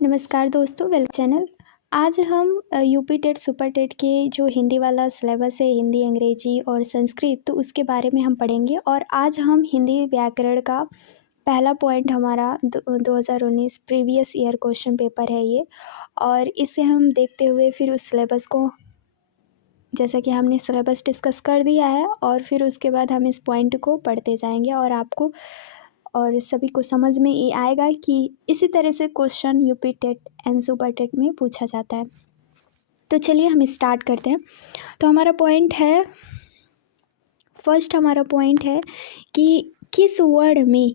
नमस्कार दोस्तों, welcome channel. आज हम यूपी टेट सुपर टेट के जो हिंदी वाला सिलेबस है, हिंदी, अंग्रेजी और संस्कृत, तो उसके बारे में हम पढ़ेंगे। और आज हम हिंदी व्याकरण का पहला पॉइंट हमारा 2019 प्रीवियस ईयर क्वेश्चन पेपर है ये, और इसे हम देखते हुए फिर उस सिलेबस को, जैसा कि हमने सिलेबस डिस्कस कर दिया है, और फिर उसके बाद हम इस पॉइंट को पढ़ते जाएंगे और आपको और सभी को समझ में ये आएगा कि इसी तरह से question UP TET and super TET में पूछा जाता है। तो चलिए हम स्टार्ट करते हैं। तो हमारा पॉइंट है, फर्स्ट हमारा पॉइंट है कि किस वर्ड में,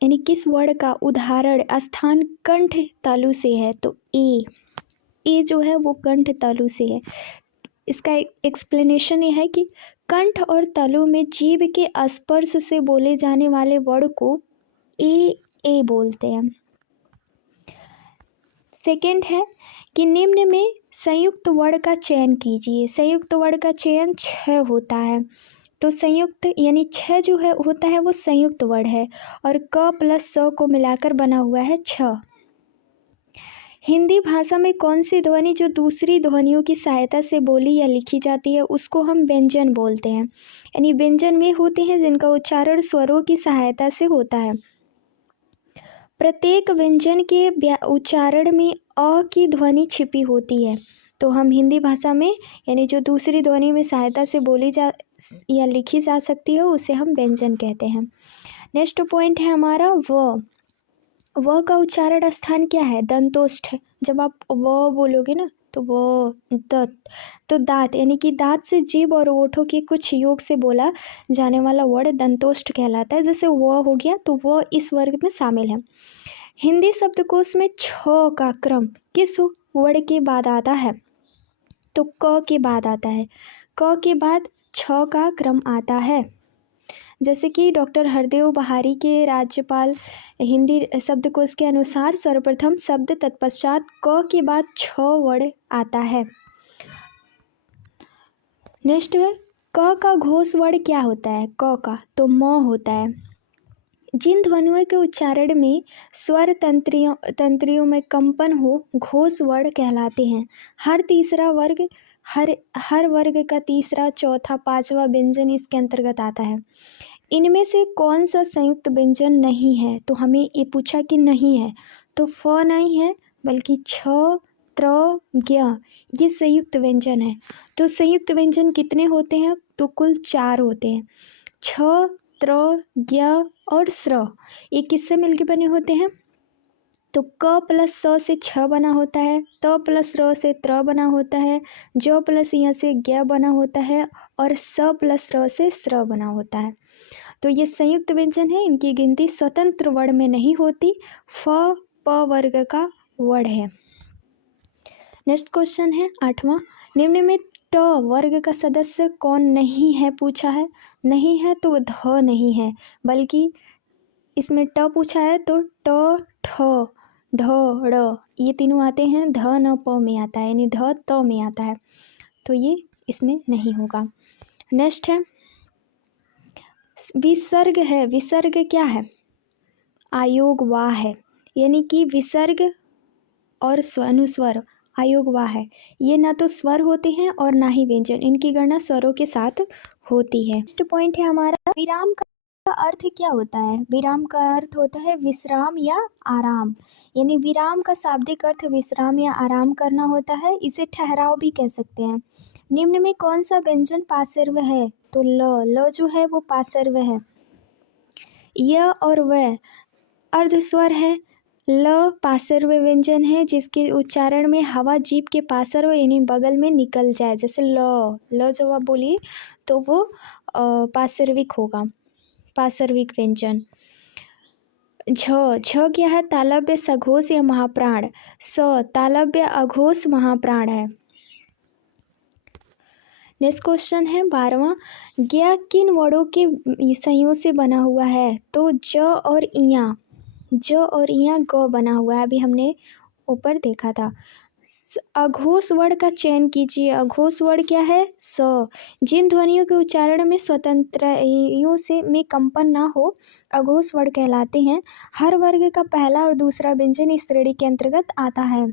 यानी किस वर्ड का उदाहरण स्थान कंठ तालु से है। तो ए जो है वो कंठ तालु से है। इसका एक्सप्लेनेशन ये है कि कंठ और तालु में जीभ के स्पर्श से बोले जाने वाले वर्ड को ए बोलते हैं। सेकंड है कि निम्न में संयुक्त वर्ड का चयन कीजिए। संयुक्त वर्ड का चयन 6 होता है। तो संयुक्त यानी 6 जो है होता है वो संयुक्त वर्ड है, और क प्लस स को मिलाकर बना हुआ है 6। हिंदी भाषा में कौन सी ध्वनि जो दूसरी ध्वनियों की सहायता से बोली या लिखी जाती है उसको हम व्यंजन बोलते हैं। यानी व्यंजन वे होते हैं जिनका उच्चारण स्वरों की सहायता से होता है। प्रत्येक व्यंजन के उच्चारण में अ की ध्वनि छिपी होती है। तो हम हिंदी भाषा में यानी जो दूसरी ध्वनि में सहायता से बोली जा या लिखी जा सकती है उसे हम व्यंजन कहते हैं। नेक्स्ट पॉइंट है हमारा व का उच्चारण स्थान क्या है? दंतोष्ठ। जब आप व बोलोगे ना तो व तो दांत, यानी कि दांत से जीभ और ओठों के कुछ योग से बोला जाने वाला वर्ड दंतोष्ठ कहलाता है। जैसे व हो गया तो व इस वर्ग में शामिल है। हिंदी शब्दकोश में 6 का क्रम किस वर्ड के बाद आता है? तो क के बाद आता है। क के बाद 6 का क्रम आता है। जैसे कि डॉक्टर हरदेव बहारी के राज्यपाल हिंदी शब्दकोश के अनुसार सर्वप्रथम शब्द तत्पश्चात क के बाद 6 वर्ड आता है। नेक्स्ट है क का घोष वर्ड क्या होता है? क का तो म होता है। जिन ध्वनियों के उच्चारण में स्वर तंत्रियों में कंपन हो घोष वर्ड कहलाते हैं। हर वर्ग का तीसरा, चौथा, पांचवा व्यंजन इसके अंतर्गत आता है। इनमें से कौन सा संयुक्त व्यंजन नहीं है? तो हमें ये पूछा कि नहीं है, तो फ नहीं है बल्कि छ, त्र, ज्ञ ये संयुक्त व्यंजन है। तो संयुक्त व्यंजन कितने होते हैं? तो कुल 4 होते हैं। छ, त्र, ज्ञ और स्र ये किससे मिलके बने होते हैं? तो क प्लस स से 6 बना होता है, त प्लस र से त्र बना होता है, ज प्लस य से ज्ञ बना होता है, और स प्लस र से स्र बना होता है। तो ये संयुक्त व्यंजन है। इनकी गिनती स्वतंत्र वर्ण में नहीं होती, फ प वर्ग का वर्ण है। नेक्स्ट क्वेश्चन है 8वां। निम्न में ट वर्ग का सदस्य कौन नहीं है पूछा है। नहीं है तो ध नहीं है, बल्कि इसमें ट पूछा है तो ट, ठ, ढ, ड़ ये तीनों आते हैं। ध न प में आता है, यानी ध त में आता है, तो ये इसमें नहीं होगा। नेक्स्ट है विसर्ग है। विसर्ग क्या है? आयोग वा है, यानी कि विसर्ग और अनुस्वर आयोग वा है। ये ना तो स्वर होते हैं और ना ही व्यंजन, इनकी गणना स्वरों के साथ होती है। नेक्स्ट पॉइंट है हमारा विराम का अर्थ क्या होता है? विराम का अर्थ होता है विश्राम या आराम, यानी विराम का शाब्दिक अर्थ विश्राम या आराम करना होता है। इसे ठहराव भी कह सकते हैं। निम्न में कौन सा व्यंजन पार्श्व है? तो ल जो है वो पार्श्व है। य और व अर्धस्वर है। ल पार्श्व व्यंजन है जिसके उच्चारण में हवा जीभ के पार्श्व यानी बगल में निकल जाए। जैसे ल जब आप बोलिए तो वो पार्श्विक होगा, पार्श्विक व्यंजन। झ क्या है? तालव्य सघोष या महाप्राण। स तालव्य अघोष महाप्राण है। नेक्स्ट क्वेश्चन है 12वां। ज्ञ किन वर्णों के संयोग से बना हुआ है? तो ज और इया ग बना हुआ है, अभी हमने ऊपर देखा था। अघोष वर्ण का चयन कीजिए। अघोष वर्ण क्या है? स। जिन ध्वनियों के उच्चारण में स्वतंत्रताओं से में कंपन ना हो अघोष वर्ण कहलाते हैं। हर वर्ग का पहला और दूसरा व्यंजन इस श्रेणी के अंतर्गत आता है।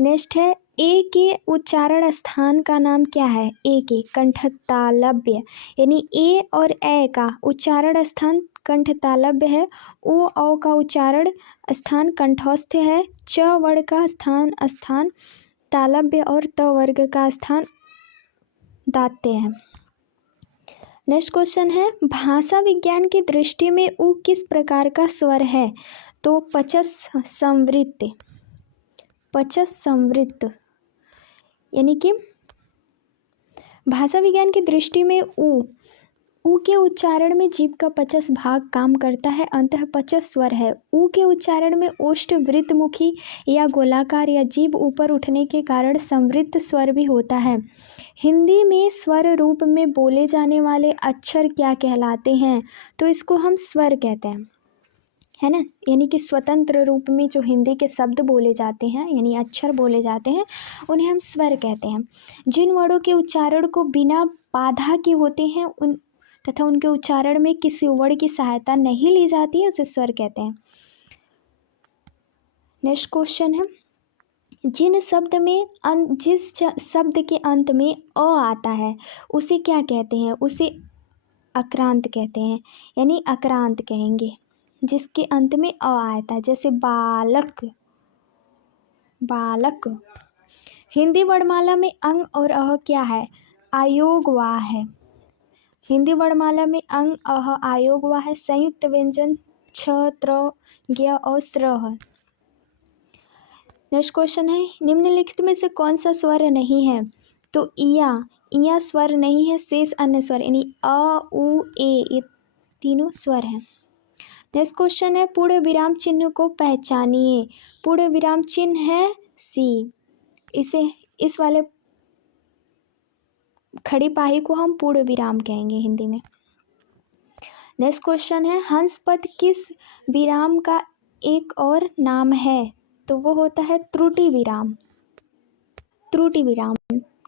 नेक्स्ट है ए के उच्चारण स्थान का नाम क्या है? ए के कंठतालव्य, यानी ए और ए का उच्चारण स्थान कंठतालव्य है। ओ औ का उच्चारण स्थान कंठस्थ है। च वर्ण का स्थान तालव्य और त वर्ग का स्थान दात्य है। नेक्स्ट क्वेश्चन है भाषा विज्ञान की दृष्टि में उ किस प्रकार का स्वर है? तो पचस संवृत्त, यानी कि भाषा विज्ञान की दृष्टि में उ के उच्चारण में जीभ का पचस भाग काम करता है, अंतः पचस स्वर है। उ के उच्चारण में ओष्ठ वृत्तमुखी या गोलाकार या जीभ ऊपर उठने के कारण संवृत्त स्वर भी होता है। हिंदी में स्वर रूप में बोले जाने वाले अक्षर क्या कहलाते हैं? तो इसको हम स्वर कहते हैं, है ना, यानी कि स्वतंत्र रूप में जो हिंदी के शब्द बोले जाते हैं यानी अक्षर बोले जाते हैं उन्हें हम स्वर कहते हैं। जिन वर्णों के उच्चारण को बिना बाधा के होते हैं तथा उनके उच्चारण में किसी वर्ण की सहायता नहीं ली जाती है उसे स्वर कहते हैं। नेक्स्ट क्वेश्चन है जिस शब्द के अंत में अ आता है उसे क्या कहते हैं? उसे अक्रांत कहते हैं, यानी अक्रांत कहेंगे जिसके अंत में अ आता है, जैसे बालक। हिंदी वर्णमाला में अंग और अह क्या है? आयोगवाह है। हिंदी वर्णमाला में अंग अह आयोगवाह है। संयुक्त व्यंजन छ त्र ज्ञ और स्र है। नेक्स्ट क्वेश्चन है निम्नलिखित में से कौन सा स्वर नहीं है? तो इया स्वर नहीं है। शेष अन्य स्वर यानी अ उ ए ये तीनों स्वर हैं। नेक्स्ट क्वेश्चन है पूर्ण विराम चिन्ह को पहचानिए। पूर्ण विराम चिन्ह है सी। इस वाले खड़ी पाही को हम पूर्ण विराम कहेंगे हिंदी में। नेक्स्ट क्वेश्चन है हंस पद किस विराम का एक और नाम है? तो वो होता है त्रुटि विराम। त्रुटि विराम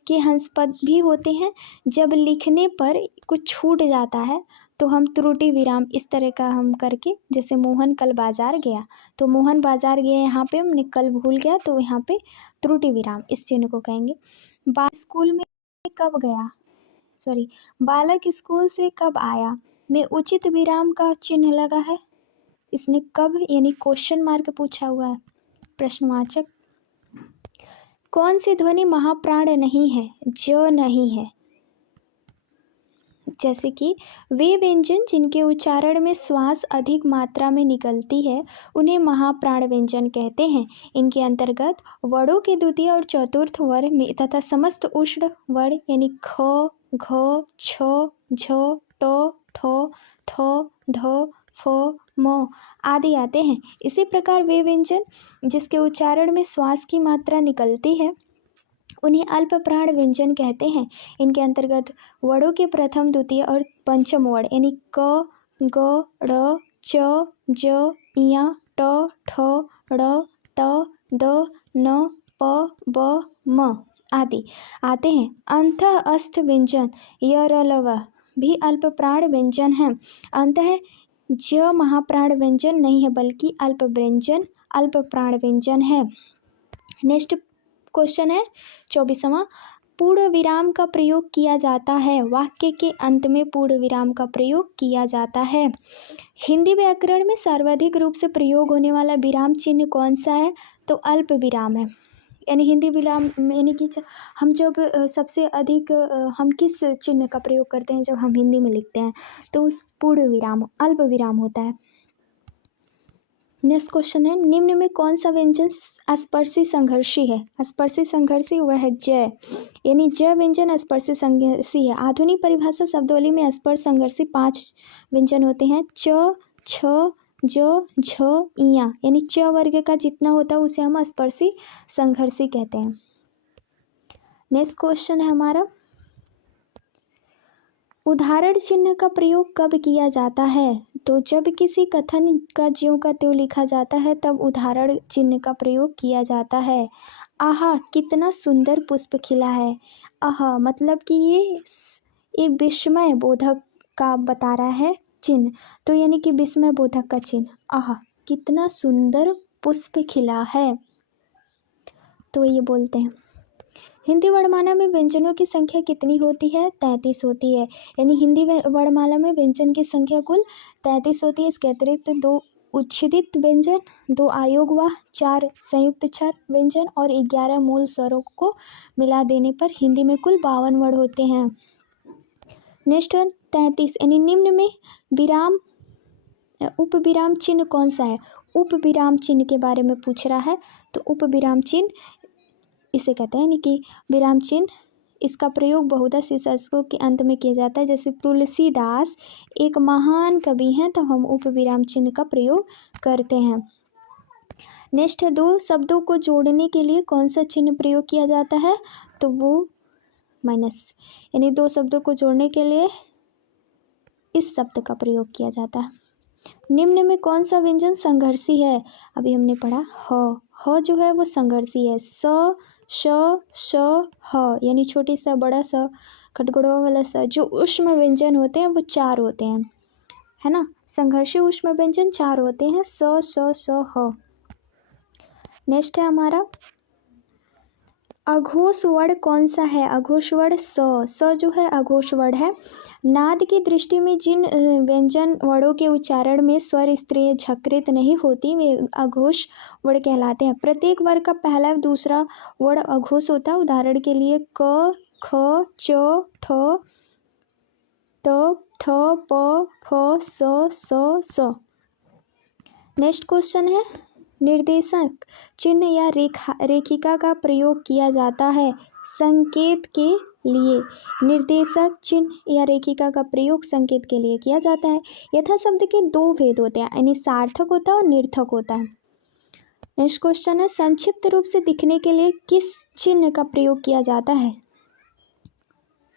के हंस पद भी होते हैं। जब लिखने पर कुछ छूट जाता है तो हम त्रुटि विराम इस तरह का हम करके, जैसे मोहन कल बाजार गया तो मोहन बाजार गया यहाँ पे हमने कल भूल गया तो यहाँ पे त्रुटि विराम इस चिन्ह को कहेंगे। स्कूल में कब गया, बालक स्कूल से कब आया में उचित विराम का चिन्ह लगा है। इसने कब यानी क्वेश्चन मार्क पूछा हुआ है, प्रश्नवाचक। कौन सी ध्वनि महाप्राण नहीं है? ज नहीं है। जैसे कि वे व्यंजन जिनके उच्चारण में श्वास अधिक मात्रा में निकलती है उन्हें महाप्राण व्यंजन कहते हैं। इनके अंतर्गत वर्णों के द्वितीय और चतुर्थ वर्ण में तथा समस्त उष्ण वर्ण यानी ख घ छ झ ट ठ थ ध फ म आदि आते हैं। इसी प्रकार वे व्यंजन जिसके उच्चारण में श्वास की मात्रा निकलती है उन्हें अल्प प्राण व्यंजन कहते हैं। इनके अंतर्गत वर्णों के प्रथम द्वितीय और पंचम वर्ण यानी क ग ड़ च ज इया ट ठ ड़ त द न प ब म आदि आते हैं। अंत अस्थ व्यंजन य र ल व भी अल्प प्राण व्यंजन है। अंतः ज महाप्राण व्यंजन नहीं है बल्कि अल्प प्राण व्यंजन है। नेक्स्ट क्वेश्चन है 24वां पूर्ण विराम का प्रयोग किया जाता है। वाक्य के अंत में पूर्ण विराम का प्रयोग किया जाता है। हिंदी व्याकरण में सर्वाधिक रूप से प्रयोग होने वाला विराम चिन्ह कौन सा है? तो अल्प विराम है। यानी हिंदी विराम यानी कि हम जब सबसे अधिक हम किस चिन्ह का प्रयोग करते हैं जब हम हिंदी में लिखते हैं तो उस पूर्ण विराम अल्प विराम होता है। नेक्स्ट क्वेश्चन है निम्न में कौन सा व्यंजन स्पर्शी संघर्षी है? स्पर्शी संघर्षी वह है जय, यानी जय व्यंजन स्पर्शी संघर्षी है। आधुनिक परिभाषा शब्दावली में स्पर्श संघर्षी 5 व्यंजन होते हैं च छ ज झ इया, यानी च वर्ग का जितना होता है उसे हम स्पर्शी संघर्षी कहते हैं। नेक्स्ट क्वेश्चन है हमारा उदाहरण चिन्ह का प्रयोग कब किया जाता है? तो जब किसी कथन का ज्यों का त्यों लिखा जाता है तब उदाहरण चिन्ह का प्रयोग किया जाता है। आहा कितना सुंदर पुष्प खिला है। आहा मतलब कि ये एक विस्मय बोधक का बता रहा है चिन्ह, तो यानी कि विस्मय बोधक का चिन्ह। आहा कितना सुंदर पुष्प खिला है, तो ये बोलते हैं। हिंदी वर्णमाला में व्यंजनों की संख्या कितनी होती है? 33 होती है। यानी हिंदी वर्णमाला में व्यंजन की संख्या कुल 33 होती है। इसके अतिरिक्त 2 उच्छेदित व्यंजन, 2 आयोगवाह, 4 संयुक्त क्षर व्यंजन और 11 मूल स्वरों को मिला देने पर हिंदी में कुल 52 वर्ण होते हैं। नेक्स्ट 33 यानी निम्न में विराम उप विराम चिन्ह कौन सा है? उप विराम चिन्ह के बारे में पूछ रहा है। तो उप विराम चिन्ह इसे कहते हैं, यानी कि विराम चिन्ह, इसका प्रयोग बहुधा शीर्षकों के अंत में किया जाता है। जैसे तुलसीदास एक महान कवि हैं तो हम उप विराम चिन्ह का प्रयोग करते हैं। नेक्स्ट है 2 शब्दों को जोड़ने के लिए कौन सा चिन्ह प्रयोग किया जाता है? तो वो माइनस, यानी 2 शब्दों को जोड़ने के लिए इस शब्द का प्रयोग किया जाता है। निम्न में कौन सा व्यंजन संघर्षी है? अभी हमने पढ़ा ह जो है वो संघर्षी है। स श श ह यानी छोटी सा बड़ा सा खटगड़वा वाला सा, जो ऊष्म व्यंजन होते हैं वो 4 होते हैं, है ना। संघर्षी ऊष्म व्यंजन 4 होते हैं, स श श ह। नेक्स्ट है हमारा अघोष वर्ण कौन सा है? अघोष वर्ण स जो है अघोष वर्ण है। नाद की दृष्टि में जिन व्यंजन वर्णों के उच्चारण में स्वर स्त्रीय झकृत नहीं होती वे अघोष वर्ण कहलाते हैं। प्रत्येक वर्ग का पहला व दूसरा वर्ण अघोष होता है। उदाहरण के लिए क, ख, च, ठ, त, थ, प, फ, स। नेक्स्ट क्वेश्चन है निर्देशक चिन्ह या रेखिका का प्रयोग किया जाता है संकेत के लिए। निर्देशक चिन्ह या रेखिका का प्रयोग संकेत के लिए किया जाता है। यथा शब्द के 2 भेद होते हैं, यानी सार्थक होता है और निर्थक होता है। नेक्स्ट क्वेश्चन है संक्षिप्त रूप से दिखने के लिए किस चिन्ह का प्रयोग किया जाता है?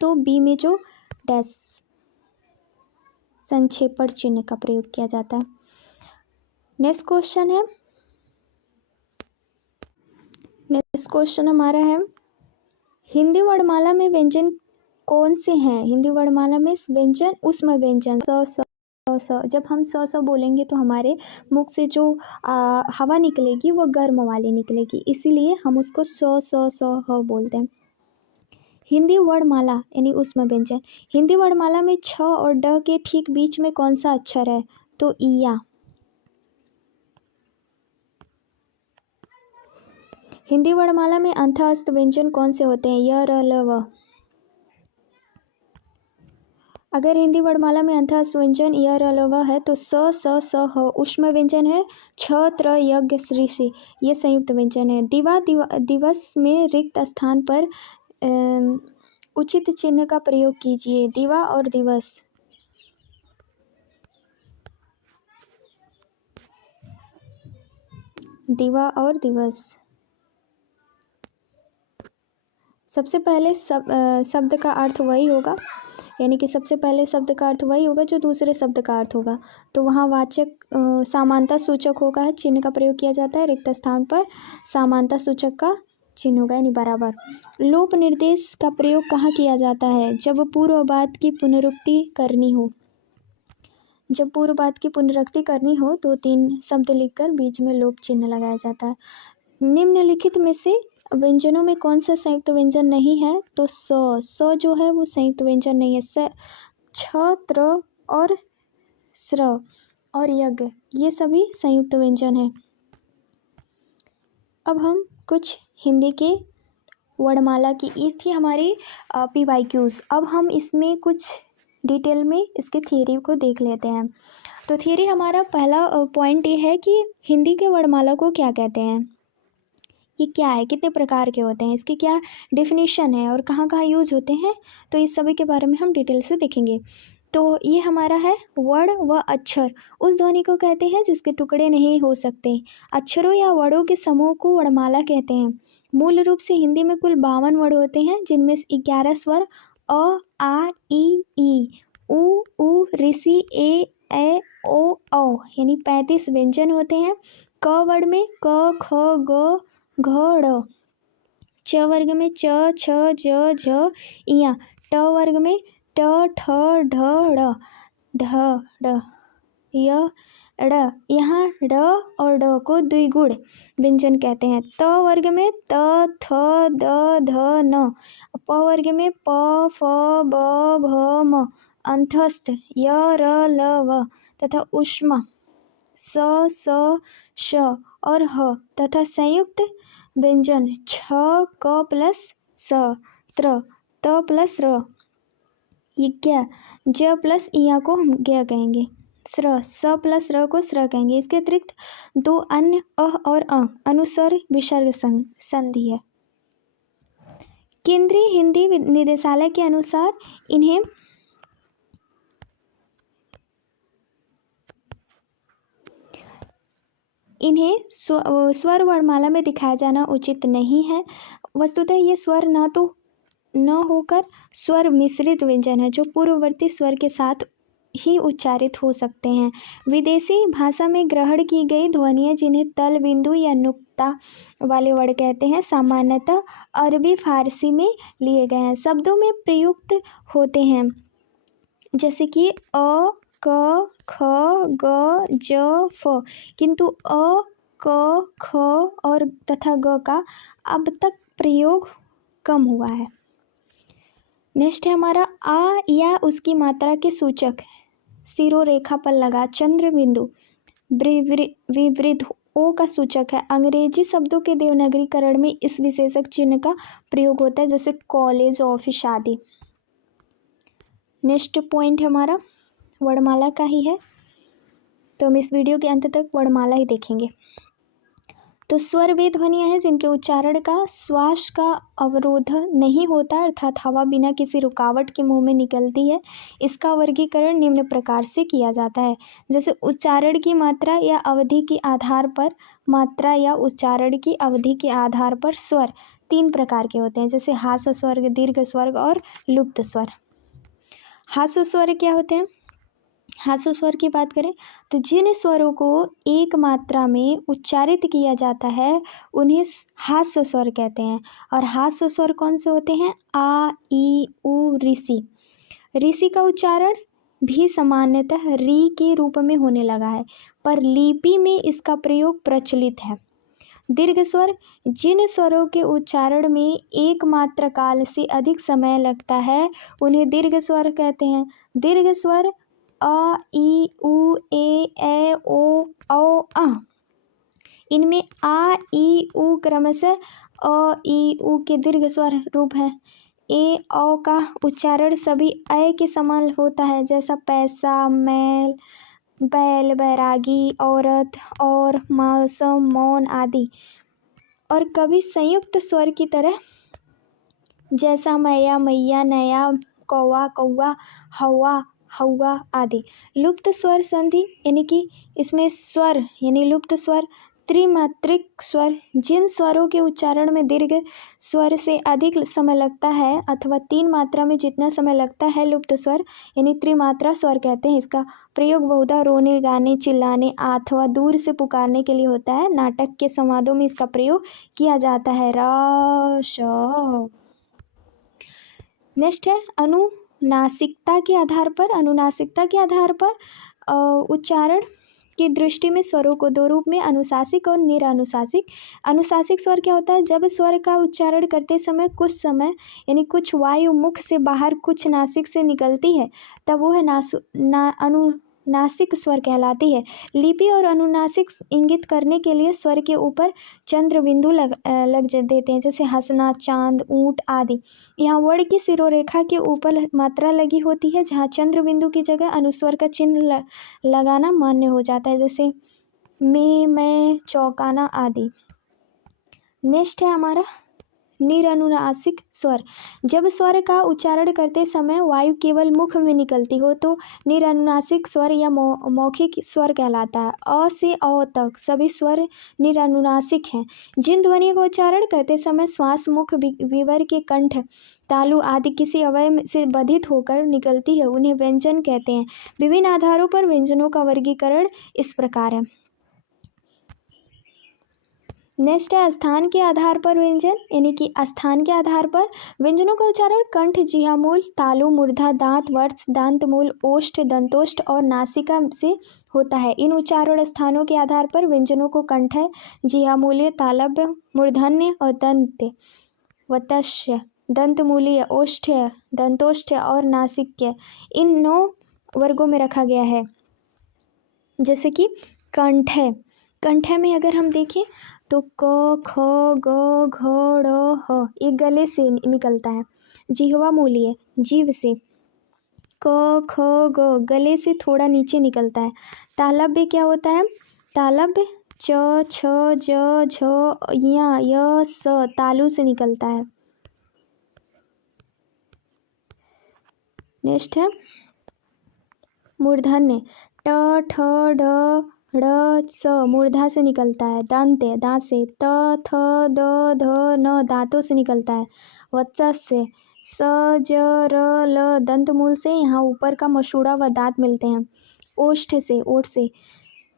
तो बी में जो डैश संक्षेपण चिन्ह का प्रयोग किया जाता है। नेक्स्ट क्वेश्चन हमारा है हिंदी वर्णमाला में व्यंजन कौन से हैं? हिंदी वर्णमाला में व्यंजन ऊष्म व्यंजन स। जब हम स बोलेंगे तो हमारे मुख से जो हवा निकलेगी वो गर्म वाली निकलेगी, इसीलिए हम उसको स ह बोलते हैं। हिंदी वर्णमाला यानी ऊष्म व्यंजन। हिंदी वर्णमाला में छ और ड के ठीक बीच में कौन सा अक्षर है? तो ईया। हिंदी वर्णमाला में अंतःस्थ व्यंजन कौन से होते हैं? य, र, ल, व। अगर हिंदी वर्णमाला में अंतःस्थ व्यंजन य, र, ल, व है तो स, ह ऊष्म व्यंजन है। छ, त्र, यज्ञ, श्री, शी ये संयुक्त व्यंजन है। दिवस में रिक्त स्थान पर उचित चिन्ह का प्रयोग कीजिए। दिवा और दिवस। दिवा और दिवस। सबसे पहले शब्द का अर्थ वही होगा, यानी कि सबसे पहले शब्द का अर्थ वही होगा जो दूसरे शब्द का अर्थ होगा, तो वहाँ वाचक समानता सूचक होगा चिन्ह का प्रयोग किया जाता है। रिक्त स्थान पर समानता सूचक का चिन्ह होगा यानी बराबर। लोप निर्देश का प्रयोग कहाँ किया जाता है? जब पूर्व बात की पुनरुक्ति करनी हो। जब पूर्व बात की पुनरुक्ति करनी हो तो 3 शब्द लिखकर बीच में लोप चिन्ह लगाया जाता है। निम्नलिखित में से व्यंजनों में कौन सा संयुक्त व्यंजन नहीं है? तो स जो है वो संयुक्त व्यंजन नहीं है। छ, त्र और स्र और यज्ञ ये सभी संयुक्त व्यंजन हैं। अब हम कुछ हिंदी के वर्णमाला की ये थी हमारी PYQs। अब हम इसमें कुछ डिटेल में इसके थियरी को देख लेते हैं। तो थियरी हमारा पहला पॉइंट ये है कि हिंदी के वर्णमाला को क्या कहते हैं, ये क्या है, कितने प्रकार के होते हैं, इसकी क्या डेफिनेशन है और कहाँ कहाँ यूज होते हैं, तो इस सभी के बारे में हम डिटेल से देखेंगे। तो ये हमारा है वर्ण व अक्षर उस ध्वनि को कहते हैं जिसके टुकड़े नहीं हो सकते। अक्षरों या वर्णों के समूह को वर्णमाला कहते हैं। मूल रूप से हिंदी में कुल 52 वर्ण होते हैं, जिनमें 11 स्वर अ, आ, ई, उ, ऋषि, ए, ए ओ औ यानी 35 व्यंजन होते हैं। क वर्ग में क ख ग घ ड़। च वर्ग में च छ ज झ इया। ट वर्ग में ट ठ ढ ढ़ ढ ड य ड़। यहाँ ड और ड को द्विगुण व्यंजन कहते हैं। त वर्ग में त थ द ध न। प वर्ग में प फ ब भ म। अंतस्थ य र ल व तथा ऊष्मा स स श और ह तथा संयुक्त व्यंजन छ क प्लस स त्र त प्लस र ज्ञ ज प्लस इया को हम ज्ञ कहेंगे। स्र स प्लस र को स्र कहेंगे। इसके अतिरिक्त दो अन्य अ और अ अनुस्वर विसर्ग संधि है। केंद्रीय हिंदी निदेशालय के अनुसार इन्हें स्वर वर्णमाला में दिखाया जाना उचित नहीं है। वस्तुतः ये स्वर न होकर स्वर मिश्रित व्यंजन है जो पूर्ववर्ती स्वर के साथ ही उच्चारित हो सकते हैं। विदेशी भाषा में ग्रहण की गई ध्वनियाँ जिन्हें तल बिंदु या नुक्ता वाले वर्ड कहते हैं सामान्यतः अरबी फारसी में लिए गए हैं। शब्दों में प्रयुक्त होते हैं जैसे कि अ क ख ग ज फ, किंतु अ क ख और तथा ग का अब तक प्रयोग कम हुआ है। नेक्स्ट है हमारा आ या उसकी मात्रा के सूचक सिरोरेखा पर लगा चंद्र बिंदु विवृद्ध ओ का सूचक है। अंग्रेजी शब्दों के देवनागरीकरण में इस विशेषक चिन्ह का प्रयोग होता है जैसे कॉलेज ऑफिस आदि। नेक्स्ट पॉइंट हमारा वर्णमाला का ही है, तो हम इस वीडियो के अंत तक वर्णमाला ही देखेंगे। तो स्वर वे ध्वनियाँ हैं जिनके उच्चारण का श्वास का अवरोध नहीं होता अर्थात हवा बिना किसी रुकावट के मुंह में निकलती है। इसका वर्गीकरण निम्न प्रकार से किया जाता है जैसे उच्चारण की मात्रा या अवधि के आधार पर। मात्रा या उच्चारण की अवधि के आधार पर स्वर 3 प्रकार के होते हैं जैसे हास्य स्वर, दीर्घ स्वर और लुप्त स्वर। हास्य स्वर क्या होते हैं? हास्य स्वर की बात करें तो जिन स्वरों को एक मात्रा में उच्चारित किया जाता है उन्हें हास्य स्वर कहते हैं। और हास्य स्वर कौन से होते हैं? आ ई उ ऋषि। ऋषि का उच्चारण भी सामान्यतः री के रूप में होने लगा है पर लिपि में इसका प्रयोग प्रचलित है। दीर्घ स्वर जिन स्वरों के उच्चारण में एक मात्रा काल से अधिक समय लगता है उन्हें दीर्घ स्वर कहते हैं। दीर्घ स्वर अ ई उ ए ओ औ अ। इनमें आ ई उ क्रमशः अ ई उ के दीर्घ स्वर रूप हैं। ए औ का उच्चारण सभी अ के समान होता है जैसा पैसा, मैल, बैल, बैरागी, औरत और मौसम, मौन आदि। और कभी संयुक्त स्वर की तरह जैसा मैया, मैया, नया, कौवा, कौवा, हवा, हवा आदि। लुप्त स्वर संधि यानी कि इसमें स्वर यानी लुप्त स्वर त्रिमात्रिक स्वर जिन स्वरों के उच्चारण में दीर्घ स्वर से अधिक समय लगता है अथवा 3 मात्रा में जितना समय लगता है लुप्त स्वर यानी त्रिमात्रा स्वर कहते हैं। इसका प्रयोग बहुधा रोने, गाने, चिल्लाने अथवा दूर से पुकारने के लिए होता है। नाटक के संवादों में इसका प्रयोग किया जाता है। र श। नेक्स्ट है अनुनासिकता के आधार पर उच्चारण की दृष्टि में स्वरों को 2 रूप में अनुनासिक और निरानुनासिक। अनुनासिक स्वर क्या होता है? जब स्वर का उच्चारण करते समय कुछ वायु मुख से बाहर कुछ नासिक से निकलती है तब वो है अनुनासिक स्वर कहलाती है। लिपि और अनुनासिक इंगित करने के लिए स्वर के ऊपर चंद्र बिंदु लग देते हैं जैसे हंसना, चांद, ऊंट आदि। यहाँ वर्ण की सिरोरेखा के ऊपर मात्रा लगी होती है जहाँ चंद्र बिंदु की जगह अनुस्वर का चिन्ह लगाना मान्य हो जाता है जैसे मैं, चौकाना आदि। नेक्स्ट है हमारा निरनुनासिक स्वर। जब स्वर का उच्चारण करते समय वायु केवल मुख में निकलती हो तो निरनुनासिक स्वर या मौखिक स्वर कहलाता है। अ से औ तक सभी स्वर निरनुनासिक हैं। जिन ध्वनियों का उच्चारण करते समय श्वास मुख विवर के कंठ तालु आदि किसी अवयव से बाधित होकर निकलती है उन्हें व्यंजन कहते हैं। विभिन्न आधारों पर व्यंजनों का वर्गीकरण इस प्रकार है। नेक्स्ट है स्थान के आधार पर व्यंजन, यानी कि स्थान के आधार पर व्यंजनों का उच्चारण कंठ, जिह्वामूल, तालु, मूर्धा, दांत, वत्स, दांतमूल, ओष्ठ, दंतोष्ठ और नासिका से होता है। इन उच्चारण स्थानों के आधार पर व्यंजनों को कंठ, जिह्वामूलीय, तालव्य, मूर्धन्य और दंत, वत्स्य, दंतमूलीय, ओष्ठ्य, दंतोष्ठ और नासिक्य इन 9 वर्गों में रखा गया है। जैसे कि कंठ में अगर हम देखें तो क, ख, ग, घ, ड़, ह ये गले से निकलता है। जिह्वामूलीय जीभ से, क, ख, ग गले से थोड़ा नीचे निकलता है। तालव्य क्या होता है? तालव्य च, छ, ज, झ, य, स तालु से निकलता है। नेक्स्ट है मूर्धन्य ट, ठ, ड, ड़, स मूर्धा से निकलता है। दंत दांत से, त, थ, द, ध, न दांतों से निकलता है। वत्स्य स, ज, र, ल दंतमूल से यहाँ ऊपर का मसूड़ा व दांत मिलते हैं। ओष्ठ से, ओठ से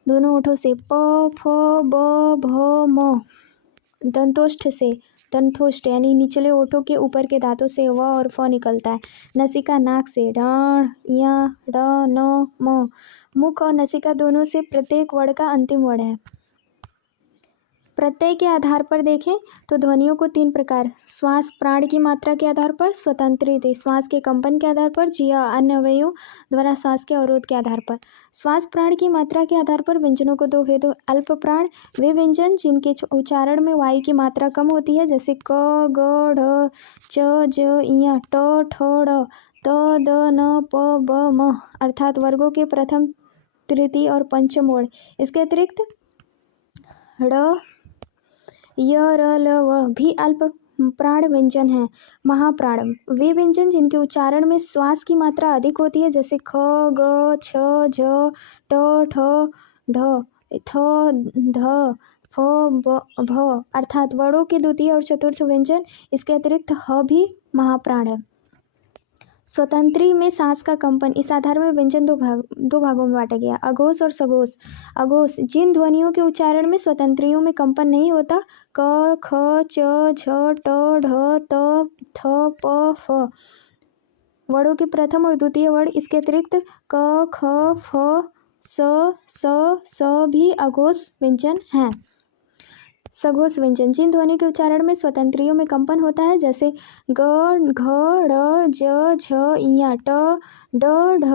दोनों ओठों से, प, फ, ब, भ, म दंतोष्ठ से, दंतोष्ठ यानी निचले ओठों के ऊपर के दांतों से व और फ निकलता है। नसिका नाक से, ढ, य, ड, न, म मुख और नसिका दोनों से प्रत्येक वर्ण का अंतिम वर्ण है। प्रत्यय के आधार पर देखें तो ध्वनियों को 3 प्रकार, श्वास प्राण की मात्रा के आधार पर, स्वतंत्र श्वास के कंपन के आधार पर, जिह्वा अन्य अवयवों द्वारा श्वास के अवरोध के आधार पर। श्वास प्राण की मात्रा के आधार पर व्यंजनों को 2 भेदों, अल्प प्राण वे व्यंजन जिनके उच्चारण में वायु की मात्रा कम होती है जैसे क, ग, ढ, च, ज, इ, ट, ठ, ड़, त, द, न, प, ब, म अर्थात वर्गों के प्रथम, तृतीय और पंचम वर्ण। इसके अतिरिक्त ड़, य, र, ल, व भी अल्प प्राण व्यंजन हैं। महाप्राण वे व्यंजन जिनके उच्चारण में श्वास की मात्रा अधिक होती है जैसे ख, ग, छ, झ, ट, ठ, ढ, थ, ध, फ, ब, भ अर्थात वर्णों के द्वितीय और चतुर्थ व्यंजन। इसके अतिरिक्त ह भी महाप्राण है। स्वतंत्री में सांस का कंपन, इस आधार में व्यंजन दो भागों में बांटा गया, अघोष और सघोष। अघोष जिन ध्वनियों के उच्चारण में स्वतंत्रियों में कंपन नहीं होता, क, ख, च, झ, ट, ढ, त, थ, प, फ वर्णों के प्रथम और द्वितीय वर्ण। इसके अतिरिक्त क, ख, फ, स भी अघोष व्यंजन हैं। सघोष व्यंजन जिन ध्वनि के उच्चारण में स्वतंत्रियों में कंपन होता है जैसे ग, घ, ड़, ज, झ, इ, ट, ड, ढ,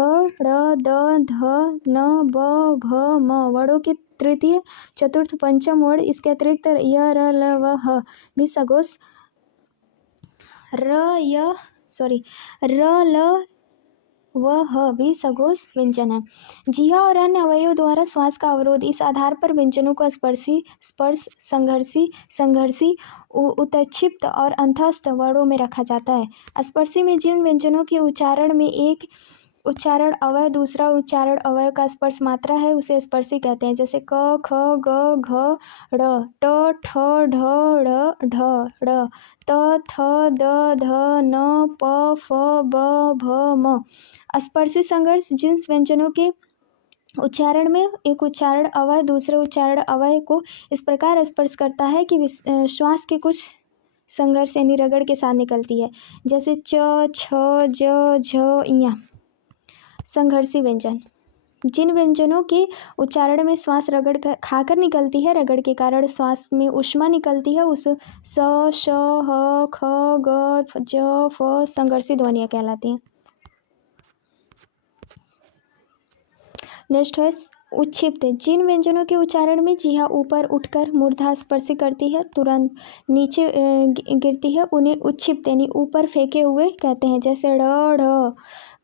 ड़, द, ध, न, ब, भ, म वर्णों के तृतीय, चतुर्थ, पंचम वर्ण। इसके अतिरिक्त य, र, ल, व, ह भी सघोष, र, ल, वह भी सघोष व्यंजन है। जिह्वा और अन्य अवयवों द्वारा श्वास का अवरोध, इस आधार पर व्यंजनों को स्पर्श, संघर्षी, उत्क्षिप्त और अंतस्थ वर्णों में रखा जाता है। स्पर्शी में जिन व्यंजनों के उच्चारण में एक उच्चारण अवयव दूसरा उच्चारण अवयव का स्पर्श मात्रा है उसे स्पर्शी कहते हैं जैसे क, ख, ग, घ, ड़, ट, ठ, ढ, ढ, त, थ, द, ध, न, प, फ, ब, भ, म। स्पर्शी संघर्ष जिन व्यंजनों के उच्चारण में एक उच्चारण अवयव दूसरे उच्चारण अवयव को इस प्रकार स्पर्श करता है कि श्वास के कुछ संघर्ष यानी रगड़ के साथ निकलती है जैसे च, छ, ज, झ, इ। संघर्षी व्यंजन जिन व्यंजनों के उच्चारण में श्वास रगड़ खाकर निकलती है, रगड़ के कारण श्वास में ऊष्मा निकलती है, उस स, श, ह, ख, ग, ज, फ संघर्षी ध्वनियाँ कहलाती हैं। नेक्स्ट है उच्छिप्त जिन व्यंजनों के उच्चारण में जिह्वा ऊपर उठकर मूर्धा स्पर्श करती है, तुरंत नीचे गिरती है, उन्हें उच्छिप्त यानी ऊपर फेंके हुए कहते हैं जैसे ड़, ढ।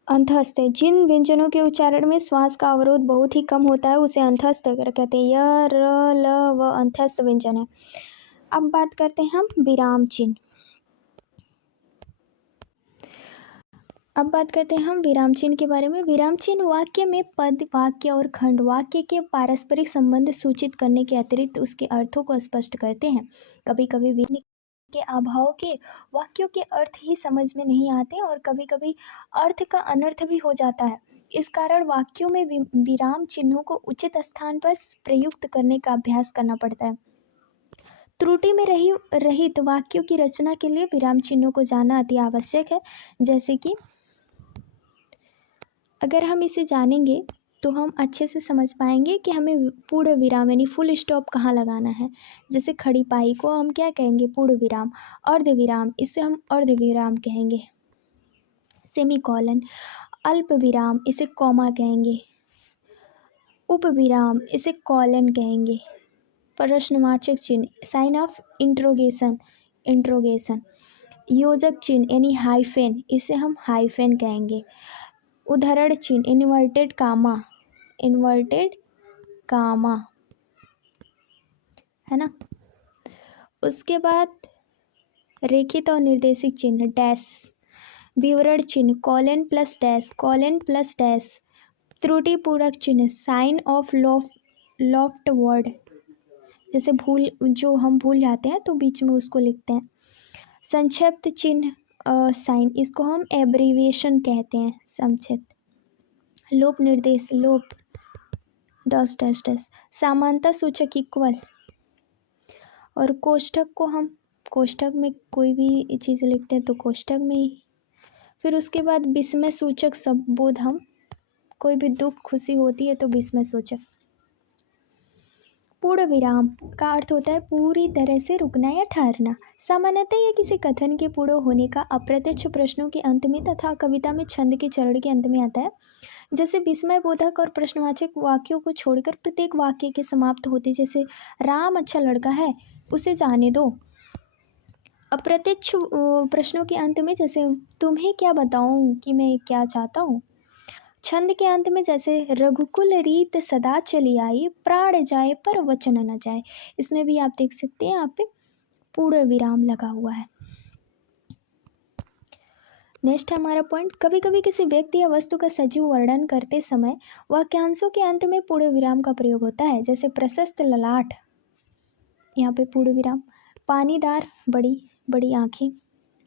अंतस्थ जिन व्यंजनों के उच्चारण में श्वास का अवरोध बहुत ही कम होता है उसे अंतस्थ कहते हैं। य, र, ल, व अंतस्थ व्यंजन है। अब बात करते हैं हम विराम चिन्ह। अब बात करते हैं हम विराम चिन्ह के बारे में। विराम चिन्ह वाक्य में पद, वाक्य और खंड, वाक्य के पारस्परिक संबंध सूचित करने के अतिरिक्त उसके अर्थों को स्पष्ट करते हैं। कभी कभी विराम के अभाव के वाक्यों के अर्थ ही समझ में नहीं आते और कभी कभी अर्थ का अनर्थ भी हो जाता है। इस कारण वाक्यों में विराम चिन्हों को उचित स्थान पर प्रयुक्त करने का अभ्यास करना पड़ता है। त्रुटि में रहित वाक्यों की रचना के लिए विराम चिन्हों को जानना अति आवश्यक है। जैसे कि अगर हम इसे जानेंगे तो हम अच्छे से समझ पाएंगे कि हमें पूर्ण विराम यानी फुल स्टॉप कहाँ लगाना है। जैसे खड़ी पाई को हम क्या कहेंगे, पूर्ण विराम। अर्ध विराम, इसे हम अर्ध विराम कहेंगे। सेमीकोलन। अल्प विराम, इसे कॉमा कहेंगे। उप विराम, इसे कॉलन कहेंगे। प्रश्नवाचक चिन्ह, साइन ऑफ इंट्रोगेशन, इंट्रोगेशन। योजक चिन्ह यानी हाइफेन, इसे हम हाइफेन कहेंगे। उद्धरण चिन्ह, इन्वर्टेड कामा, इन्वर्टेड कामा, है ना। उसके बाद रेखित और निर्देशित चिन्ह, डैश। विवरण चिन्ह, colon plus dash, colon plus dash. त्रुटिपूरक चिन्ह, साइन ऑफ लॉफ्ट वर्ड, जैसे जो हम भूल जाते हैं तो बीच में उसको लिखते हैं। संक्षिप्त चिन्ह, साइन, इसको हम एब्रीविएशन कहते हैं, संक्षिप्त। लोप निर्देश, लोप डैश डैश डैश। समानता सूचक, इक्वल। और कोष्ठक को हम कोष्ठक में कोई भी चीज़ लिखते हैं तो कोष्ठक में ही। फिर उसके बाद विस्मय सूचक शब्द, हम कोई भी दुख खुशी होती है तो विस्मय सूचक। पूर्ण विराम का अर्थ होता है पूरी तरह से रुकना या ठहरना। सामान्यतः यह किसी कथन के पूर्ण होने का अप्रत्यक्ष प्रश्नों के अंत में तथा कविता में छंद के चरण के अंत में आता है। जैसे विस्मय बोधक और प्रश्नवाचक वाक्यों को छोड़कर प्रत्येक वाक्य के समाप्त होते, जैसे राम अच्छा लड़का है, उसे जाने दो। अप्रत्यक्ष प्रश्नों के अंत में जैसे तुम्हें क्या बताऊं कि मैं क्या चाहता हूँ। छंद के अंत में जैसे रघुकुल रीत सदा चली आई, प्राण जाए पर वचन न जाए। इसमें भी आप देख सकते हैं यहाँ पे पूर्ण विराम लगा हुआ है। नेक्स्ट है हमारा पॉइंट, कभी कभी किसी व्यक्ति या वस्तु का सजीव वर्णन करते समय वाक्यांशों के अंत में पूर्ण विराम का प्रयोग होता है। जैसे प्रशस्त ललाट, यहाँ पे पूर्ण विराम। पानीदार, बड़ी बड़ी आँखें,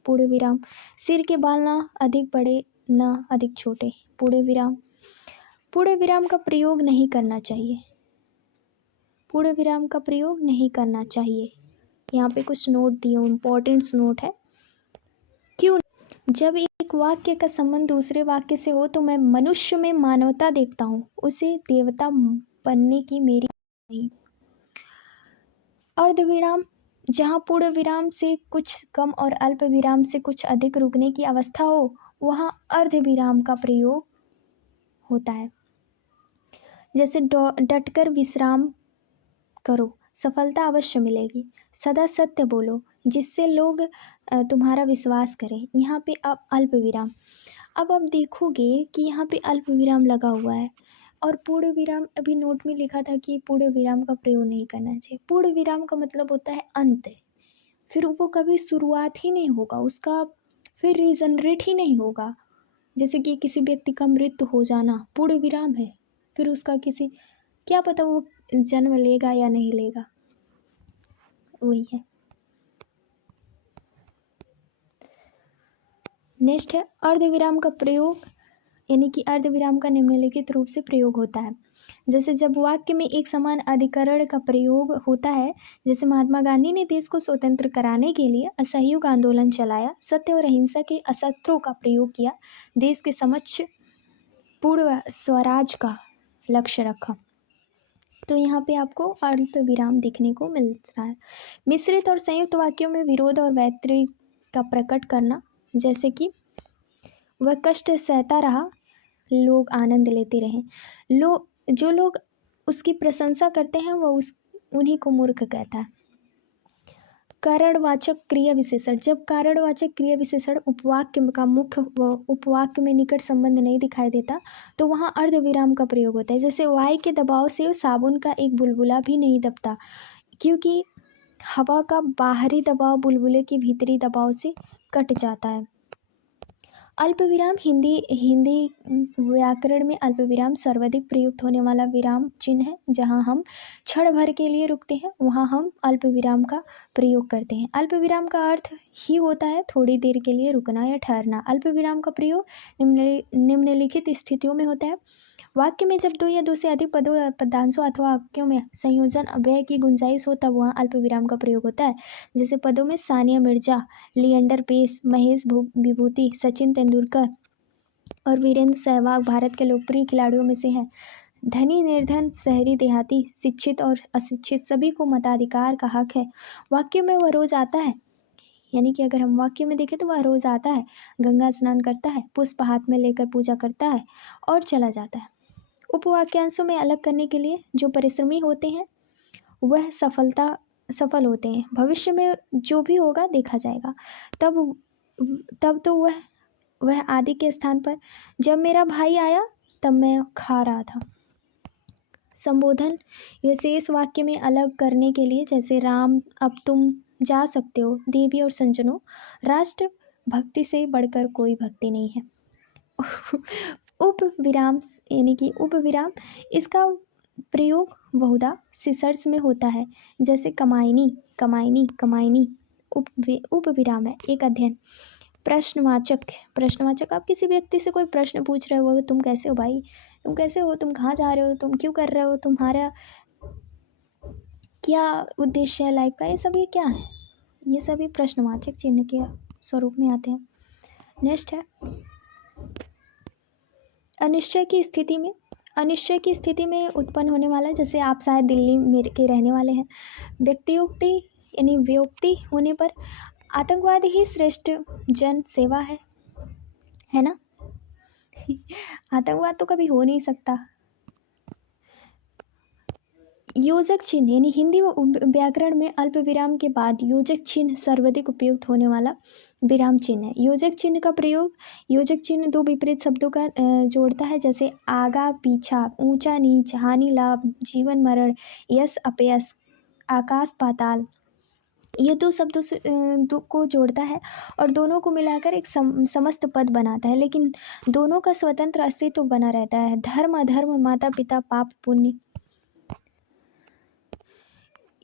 पूर्ण विराम। सिर के बाल ना अधिक बड़े ना अधिक छोटे, पूर्ण विराम। पूर्ण विराम का प्रयोग नहीं करना चाहिए, पूर्ण विराम का प्रयोग नहीं करना चाहिए। यहाँ पे कुछ नोट दिए, इम्पोर्टेंट्स नोट है। क्यों? जब एक वाक्य का संबंध दूसरे वाक्य से हो तो मैं मनुष्य में मानवता देखता हूँ, उसे देवता बनने की मेरी नहीं। अर्ध विराम, जहाँ पूर्ण विराम से कुछ कम और अल्प विराम से कुछ अधिक रुकने की अवस्था हो वहाँ अर्ध विराम का प्रयोग होता है। जैसे डटकर विश्राम करो, सफलता अवश्य मिलेगी। सदा सत्य बोलो, जिससे लोग तुम्हारा विश्वास करें। यहाँ पे अब अल्प विराम। अब आप देखोगे कि यहाँ पे अल्प विराम लगा हुआ है और पूर्ण विराम, अभी नोट में लिखा था कि पूर्ण विराम का प्रयोग नहीं करना चाहिए। पूर्ण विराम का मतलब होता है अंत, फिर वो कभी शुरुआत ही नहीं होगा, उसका फिर रीजनरेट ही नहीं होगा। जैसे कि किसी व्यक्ति का मृत्यु हो जाना पूर्ण विराम है, फिर उसका किसी क्या पता वो जन्म लेगा या नहीं लेगा, वही है। नेक्स्ट है अर्धविराम का प्रयोग, यानी कि अर्धविराम का निम्नलिखित रूप से प्रयोग होता है। जैसे जब वाक्य में एक समान अधिकरण का प्रयोग होता है, जैसे महात्मा गांधी ने देश को स्वतंत्र कराने के लिए असहयोग आंदोलन चलाया, सत्य और अहिंसा के अस्त्रों का प्रयोग किया, देश के समक्ष पूर्ण स्वराज का लक्ष्य रखा, तो यहाँ पे आपको अल्प विराम दिखने को मिल रहा है। मिश्रित और संयुक्त वाक्यों में विरोध और वैतरी का प्रकट करना, जैसे कि वह कष्ट सहता रहा, लोग आनंद लेते रहे। जो लोग उसकी प्रशंसा करते हैं वह उन्हीं को मूर्ख कहता है। कारणवाचक क्रिया विशेषण, जब कारणवाचक क्रिया विशेषण उपवाक्य का मुख्य उपवाक्य में निकट संबंध नहीं दिखाई देता तो वहाँ अर्धविराम का प्रयोग होता है। जैसे वायु के दबाव से साबुन का एक बुलबुला भी नहीं दबता, क्योंकि हवा का बाहरी दबाव बुलबुले के भीतरी दबाव से कट जाता है। अल्पविराम हिंदी हिंदी व्याकरण में अल्पविराम सर्वाधिक प्रयुक्त होने वाला विराम चिन्ह है। जहाँ हम क्षण भर के लिए रुकते हैं वहाँ हम अल्पविराम का प्रयोग करते हैं। अल्पविराम का अर्थ ही होता है थोड़ी देर के लिए रुकना या ठहरना। अल्पविराम का प्रयोग निम्नलिखित स्थितियों में होता है। वाक्य में जब दो या दो से अधिक पदों पदांशों अथवा वाक्यों में संयोजन अव्यय की गुंजाइश हो तब वहाँ अल्पविराम का प्रयोग होता है। जैसे पदों में सानिया मिर्जा, लिएंडर पेस, महेश विभूति, सचिन तेंदुलकर और वीरेंद्र सहवाग भारत के लोकप्रिय खिलाड़ियों में से हैं। धनी निर्धन, शहरी देहाती, शिक्षित और अशिक्षित सभी को मताधिकार का हक है। वाक्य में वह रोज आता है, यानी कि अगर हम वाक्य में देखें तो वह रोज आता है, गंगा स्नान करता है, पुष्प हाथ में लेकर पूजा करता है और चला जाता है। उपवाक्यांशों में अलग करने के लिए जो परिश्रमी होते हैं वह सफल होते हैं। भविष्य में जो भी होगा देखा जाएगा। तब तो वह आदि के स्थान पर। जब मेरा भाई आया तब मैं खा रहा था। संबोधन विशेष वाक्य में अलग करने के लिए जैसे राम अब तुम जा सकते हो, देवी और संजनों, राष्ट्र भक्ति से बढ़कर कोई भक्ति नहीं है। उपविराम यानी कि उपविराम, इसका प्रयोग बहुधा सिसर्स में होता है। जैसे कमायनी, कमायनी, कमायनी उपविराम है। एक अध्ययन। प्रश्नवाचक आप किसी व्यक्ति से कोई प्रश्न पूछ रहे हो, तुम कैसे हो भाई, तुम कैसे हो, तुम कहाँ जा रहे हो, तुम क्यों कर रहे हो, तुम्हारा क्या उद्देश्य है लाइफ का, ये सब ये क्या है, ये सभी प्रश्नवाचक चिन्ह के स्वरूप में आते हैं। नेक्स्ट है अनिश्चय की स्थिति में उत्पन्न होने वाला, जैसे आप शायद दिल्ली के रहने वाले हैं। व्यक्तियोक्ति यानी व्योक्ति होने पर आतंकवाद ही श्रेष्ठ जन सेवा है ना। आतंकवाद तो कभी हो नहीं सकता। योजक चिन्ह यानी हिंदी व्याकरण में अल्प विराम के बाद योजक चिन्ह सर्वाधिक उपयुक्त होने वाला विराम चिन्ह है। योजक चिन्ह का प्रयोग, योजक चिन्ह दो विपरीत शब्दों का जोड़ता है, जैसे आगा पीछा, ऊंचा नीच, हानि लाभ, जीवन मरण, यश अपयश, आकाश पाताल। ये दो शब्दों से को जोड़ता है और दोनों को मिलाकर एक समस्त पद बनाता है, लेकिन दोनों का स्वतंत्र अस्तित्व बना रहता है। धर्म अधर्म, माता पिता, पाप पुण्य।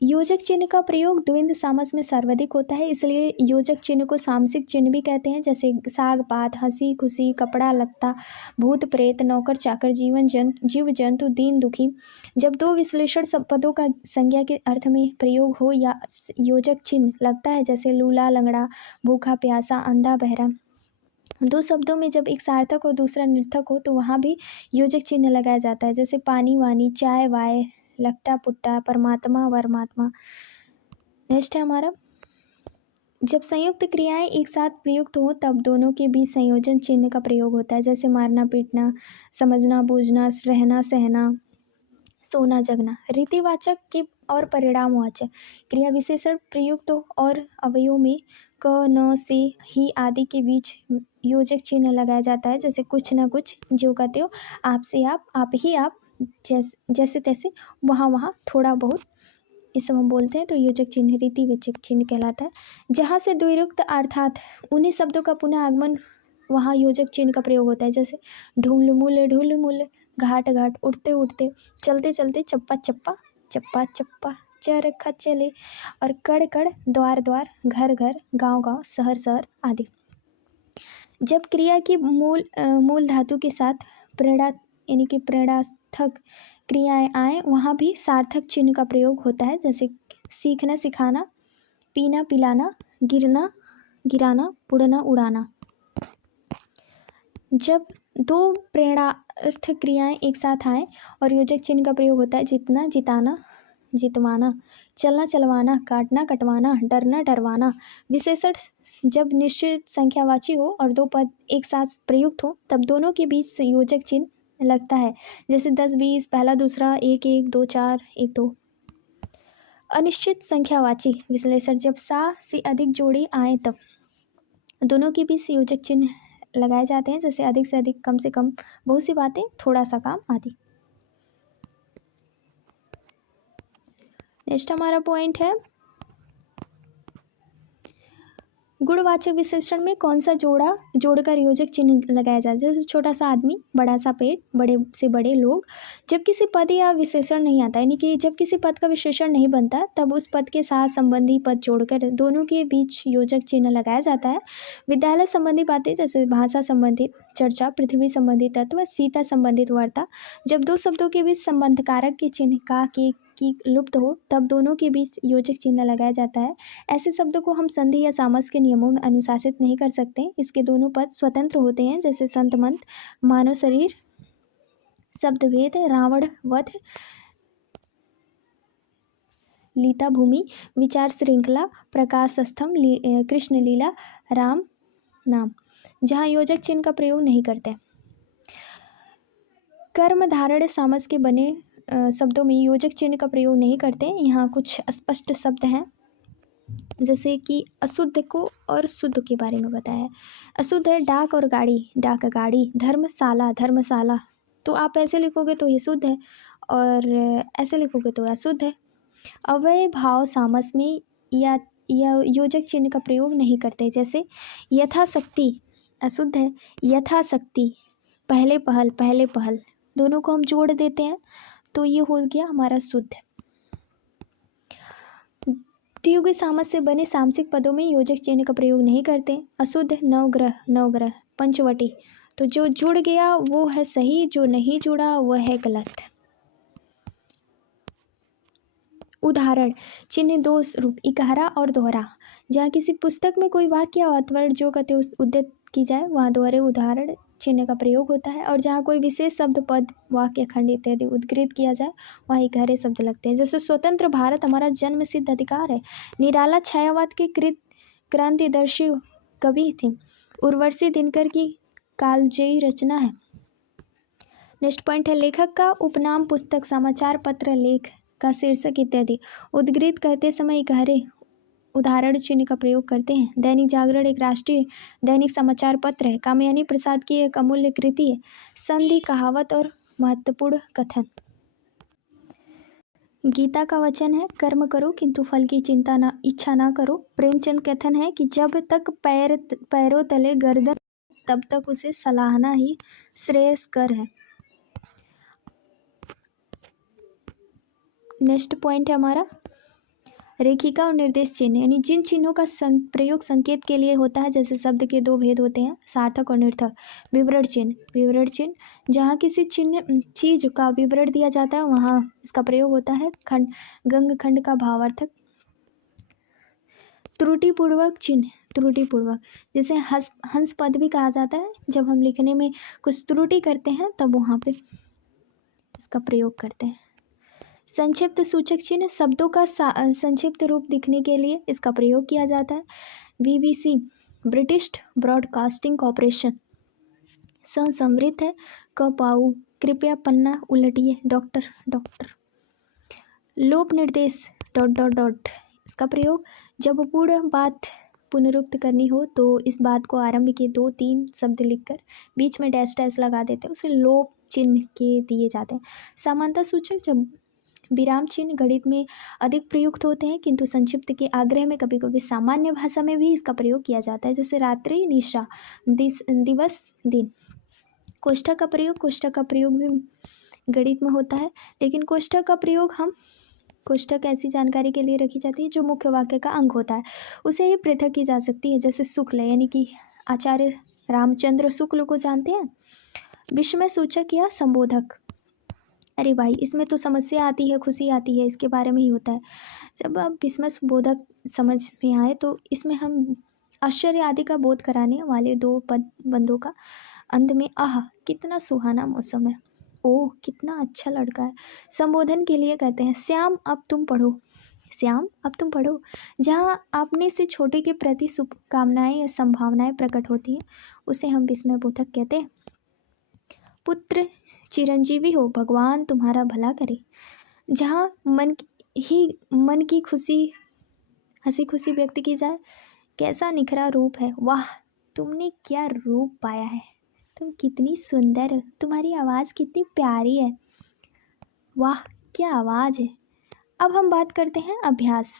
योजक चिन्ह का प्रयोग द्वंद्व समास में सर्वाधिक होता है, इसलिए योजक चिन्ह को सामसिक चिन्ह भी कहते हैं। जैसे साग पात, हंसी खुशी, कपड़ा लत्ता, भूत प्रेत, नौकर चाकर, जीव जंतु, दीन दुखी। जब दो विश्लेषण पदों का संज्ञा के अर्थ में प्रयोग हो या योजक चिन्ह लगता है, जैसे लूला लंगड़ा, भूखा प्यासा, अंधा बहरा। दो शब्दों में जब एक सार्थक और दूसरा निर्थक हो तो वहाँ भी योजक चिन्ह लगाया जाता है, जैसे पानी वानी, चाय वाय, लट्टा पुट्टा, परमात्मा परमात्मा। नेक्स्ट है हमारा, जब संयुक्त क्रियाएं एक साथ प्रयुक्त हो तब दोनों के बीच संयोजन चिन्ह का प्रयोग होता है, जैसे मारना पीटना, समझना बूझना, रहना सहना, सोना जगना। रीतिवाचक के और परिणामवाचक क्रिया विशेषण प्रयुक्त हो और अवयवों में क, न, से, ही आदि के बीच योजक चिन्ह लगाया जाता है, जैसे कुछ न कुछ, जो कहते हो, आप से आप ही आप, जैसे तैसे, वहाँ थोड़ा बहुत, ये सब हम बोलते हैं तो योजक चिन्ह रीतिवाचक चिन्ह कहलाता है। जहाँ से द्विरुक्त अर्थात उन्हीं शब्दों का पुनः आगमन, वहाँ योजक चिन्ह का प्रयोग होता है, जैसे ढूल मूल, घाट घाट, उठते उठते, चलते चलते, चप्पा चप्पा, चप्पा चप्पा, चरखा चले, और कड़ कड़, द्वार द्वार, घर घर, गांव गांव, शहर शहर आदि। जब क्रिया की मूल धातु के साथ प्रेरणा यानी कि प्रेरणार्थक क्रियाएं आए वहाँ भी सार्थक चिन्ह का प्रयोग होता है, जैसे सीखना सिखाना, पीना पिलाना, गिरना गिराना, उड़ना उड़ाना। जब दो प्रेरणार्थ क्रियाएं एक साथ आए और योजक चिन्ह का प्रयोग होता है, जितना जिताना, जितवाना, चलना चलवाना, काटना कटवाना, डरना डरवाना। विशेषण जब निश्चित संख्यावाची हो और दो पद एक साथ प्रयुक्त हो तब दोनों के बीच योजक चिन्ह लगता है, जैसे 10 20, पहला दूसरा, 1 1, 2 4, 1 2। अनिश्चित संख्यावाची विश्लेषण जब सा से अधिक जोड़े आए तब दोनों के बीच योजक चिन्ह लगाए जाते हैं, जैसे अधिक से अधिक, कम से कम, बहुत सी बातें, थोड़ा सा काम आदि। नेक्स्ट हमारा पॉइंट है गुणवाचक विशेषण में कौन सा जोड़कर योजक चिन्ह लगाया जाए, जैसे छोटा सा आदमी, बड़ा सा पेड़, बड़े से बड़े लोग। जब किसी पद या विशेषण नहीं आता, यानी कि जब किसी पद का विशेषण नहीं बनता, तब उस पद के साथ संबंधी पद जोड़कर दोनों के बीच योजक चिन्ह लगाया जाता है। विद्यालय संबंधी बातें जैसे भाषा संबंधित चर्चा, पृथ्वी संबंधी तत्व, सीता संबंधित वार्ता, जब दो शब्दों के बीच संबंध कारक के चिन्ह का की लुप्त हो, तब दोनों के बीच योजक चिन्ह लगाया जाता है। ऐसे शब्दों को हम संधि या सामस के नियमों में अनुशासित नहीं कर सकते। इसके दोनों पद स्वतंत्र होते हैं, जैसे संत मंत, मानव शरीर, शब्दभेद, रावण वध, लीता भूमि, विचार श्रृंखला, प्रकाश स्तंभ, कृष्ण लीला, राम नाम, जहाँ योजक चिन्ह का प्रयोग नहीं करते। कर्म धारण सामस के बने शब्दों में योजक चिन्ह का प्रयोग नहीं करते। यहाँ कुछ स्पष्ट शब्द हैं, जैसे कि अशुद्ध को और शुद्ध के बारे में बताया है। अशुद्ध है डाक और गाड़ी, डाक गाड़ी, धर्मशाला, धर्मशाला, तो आप ऐसे लिखोगे तो ये शुद्ध है, और ऐसे लिखोगे तो अशुद्ध है। अव्यय भाव सामस में या योजक चिन्ह का प्रयोग नहीं करते, जैसे यथाशक्ति अशुद्ध है, यथाशक्ति, पहले पहल, पहले पहल, दोनों को हम जोड़ देते हैं तो ये हो गया हमारा शुद्ध। द्विगु सामस से बने सामसिक पदों में योजक चिन्ह का प्रयोग नहीं करते। अशुद्ध नवग्रह, नवग्रह, पंचवटी, तो जो जुड़ गया वो है सही, जो नहीं जुड़ा वह है गलत। उदाहरण चिन्ह दो रूप, इकहरा और दोहरा। जहाँ किसी पुस्तक में कोई वाक्य या अर्थवर्ण जो कहते उद्धृत की जाए, वहाँ दोहरे उदाहरण चिन्ह का प्रयोग होता है, और जहाँ कोई विशेष शब्द, पद, वाक्य, खंड इत्यादि उद्धृत किया जाए, वहाँ इकहरे शब्द लगते हैं। जैसे स्वतंत्र भारत हमारा जन्म सिद्ध अधिकार है। निराला छायावाद के क्रांतिदर्शी कवि थे। उर्वशी दिनकर की कालजयी रचना है। नेक्स्ट पॉइंट है लेखक का उपनाम, पुस्तक, समाचार पत्र, लेख का शीर्षक इत्यादि उद्धृत करते समय इकहरे उदाहरण चिन्ह का प्रयोग करते हैं। दैनिक जागरण एक राष्ट्रीय दैनिक समाचार पत्र है। कामयानी प्रसाद की एक अमूल्य कृति है। संधि, कहावत और महत्वपूर्ण कथन। गीता का वचन है, कर्म करो किंतु फल की इच्छा ना करो। प्रेमचंद कथन है कि जब तक पैरों तले गर्दन, तब तक उसे सलाहना ही श्रेयस्कर है। नेक्स्ट पॉइंट है हमारा रेखिका और निर्देश चिन्ह, यानी जिन चिन्हों का प्रयोग संकेत के लिए होता है, जैसे शब्द के दो भेद होते हैं, सार्थक और निर्थक। विवरण चिन्ह, विवरण चिन्ह जहाँ किसी चीज का विवरण दिया जाता है, वहाँ इसका प्रयोग होता है। गंग खंड का भावार्थक। त्रुटिपूर्वक चिन्ह, त्रुटिपूर्वक, जिसे हंस पद भी कहा जाता है। जब हम लिखने में कुछ त्रुटि करते हैं तब वहाँ पे इसका प्रयोग करते हैं। संक्षिप्त सूचक चिन्ह, शब्दों का संक्षिप्त रूप दिखने के लिए इसका प्रयोग किया जाता है। BBC ब्रिटिश ब्रॉडकास्टिंग कॉरपोरेशन संवृत है। कपाऊ, कृपया पन्ना उलटिए, डॉक्टर, डॉक्टर। लोप निर्देश डॉट डॉट डॉट, इसका प्रयोग जब पूर्ण बात पुनरुक्त करनी हो तो इस बात को आरंभ के 2-3 शब्द लिखकर बीच में डैश डैश लगा देते हैं, उसे लोप चिन्ह के दिए जाते हैं। समानता सूचक, जब विराम चिन्ह गणित में अधिक प्रयुक्त होते हैं, किंतु संक्षिप्त के आग्रह में कभी कभी सामान्य भाषा में भी इसका प्रयोग किया जाता है, जैसे रात्रि, निशा, दिवस, दिन। कोष्ठक का प्रयोग, कोष्ठक का प्रयोग भी गणित में होता है, लेकिन कोष्ठक का प्रयोग कोष्ठक ऐसी जानकारी के लिए रखी जाती है जो मुख्य वाक्य का अंग होता है, उसे ही पृथक की जा सकती है। जैसे शुक्ल, यानी कि आचार्य रामचंद्र शुक्ल को जानते हैं। विस्मय सूचक या संबोधक, अरे भाई इसमें तो समस्या आती है, खुशी आती है, इसके बारे में ही होता है। जब आप विस्मय संबोधक समझ में आए तो इसमें हम आश्चर्य आदि का बोध कराने वाले 2 बंदों का अंत में आह कितना सुहाना मौसम है, ओह कितना अच्छा लड़का है, संबोधन के लिए कहते हैं। श्याम अब तुम पढ़ो, श्याम अब तुम पढ़ो, जहाँ अपने से छोटे के प्रति शुभकामनाएं या संभावनाएं प्रकट होती हैं, उसे हम विस्मय बोधक कहते हैं। पुत्र चिरंजीवी हो, भगवान तुम्हारा भला करे, जहाँ मन की खुशी, हंसी खुशी व्यक्त की जाए। कैसा निखरा रूप है, वाह तुमने क्या रूप पाया है, तुम कितनी सुंदर हो, तुम्हारी आवाज़ कितनी प्यारी है, वाह क्या आवाज़ है। अब हम बात करते हैं अभ्यास।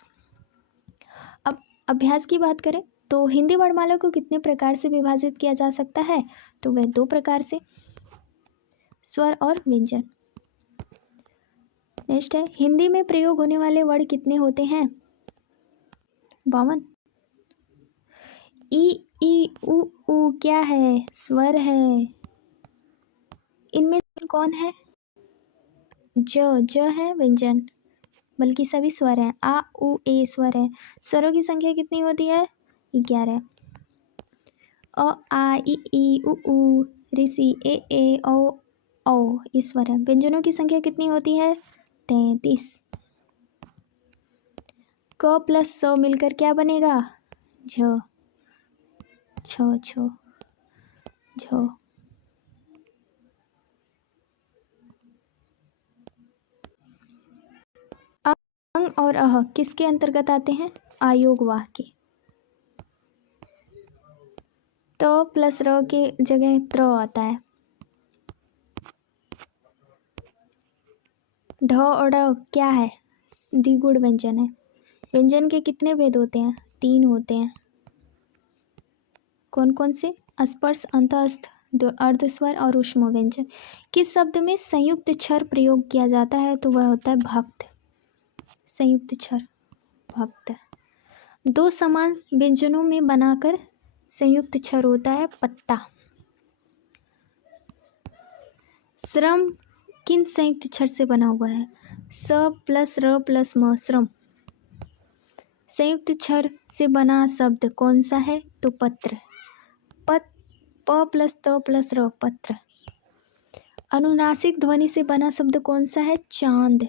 अब अभ्यास की बात करें तो हिंदी वर्णमाला को कितने प्रकार से विभाजित किया जा सकता है? तो वह 2 प्रकार से, स्वर और व्यंजन। नेक्स्ट है, हिंदी में प्रयोग होने वाले वर्ड कितने होते हैं? 52। ई उ क्या है? स्वर है। इनमें से कौन है? ज है व्यंजन, बल्कि सभी स्वर हैं। आ उ ए स्वर है। स्वरों की संख्या कितनी होती है? 11। अ आ ई उ ऋषि ए औ ये स्वर है। व्यंजनों की संख्या कितनी होती है? 33। क प्लस स मिलकर क्या बनेगा? झ छ झ। अंग और अह किसके अंतर्गत आते हैं? आयोग वाह के। त प्लस र के जगह त्र आता है। ढ और ढ क्या है? द्विगुण व्यंजन है। व्यंजन के कितने भेद होते हैं? 3 होते हैं। कौन कौन से? स्पर्श, अंतःस्थ, अर्धस्वर और ऊष्म व्यंजन। किस शब्द में संयुक्त क्षर प्रयोग किया जाता है? तो वह होता है भक्त। संयुक्त क्षर भक्त। 2 समान व्यंजनों में बनाकर संयुक्त क्षर होता है पत्ता। श्रम किन संयुक्त क्षर से बना हुआ है? स प्लस र प्लस म श्रम। संयुक्त क्षर से बना शब्द कौन सा है? तो पत्र। प प्लस त प्लस र पत्र। अनुनासिक ध्वनि से बना शब्द कौन सा है? चांद।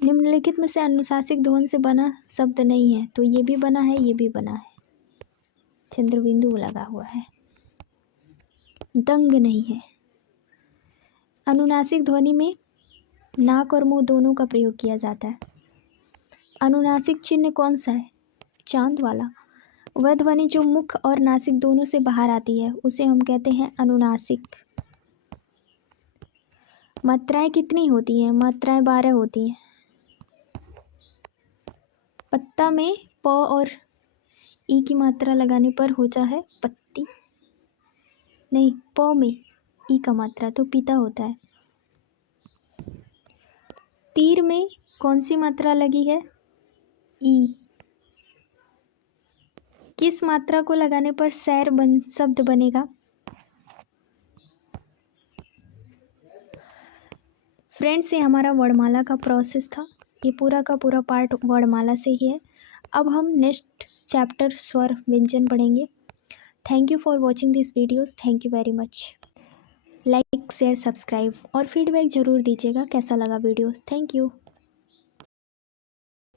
निम्नलिखित में से अनुनासिक ध्वनि से बना शब्द नहीं है, तो ये भी बना है, ये भी बना है। चंद्रबिंदु लगा हुआ है, दंग नहीं है। अनुनासिक ध्वनि में नाक और मुंह दोनों का प्रयोग किया जाता है। अनुनासिक चिन्ह कौन सा है? चांद वाला। वह ध्वनि जो मुख और नासिक दोनों से बाहर आती है उसे हम कहते हैं अनुनासिक। मात्राएं कितनी होती हैं? मात्राएं 12 होती हैं। पत्ता में प और ई की मात्रा लगाने पर होता है पत्ती, नहीं, प में ई का मात्रा तो पिता होता है। तीर में कौन सी मात्रा लगी है? ई। किस मात्रा को लगाने पर सैर शब्द बनेगा? फ्रेंड्स, ये हमारा वर्णमाला का प्रोसेस था। ये पूरा का पूरा पार्ट वर्णमाला से ही है। अब हम नेक्स्ट चैप्टर स्वर व्यंजन पढ़ेंगे। Thank you for watching this videos. Thank you very much. Like, share, subscribe और फीडबैक ज़रूर दीजिएगा कैसा लगा वीडियोस। Thank you.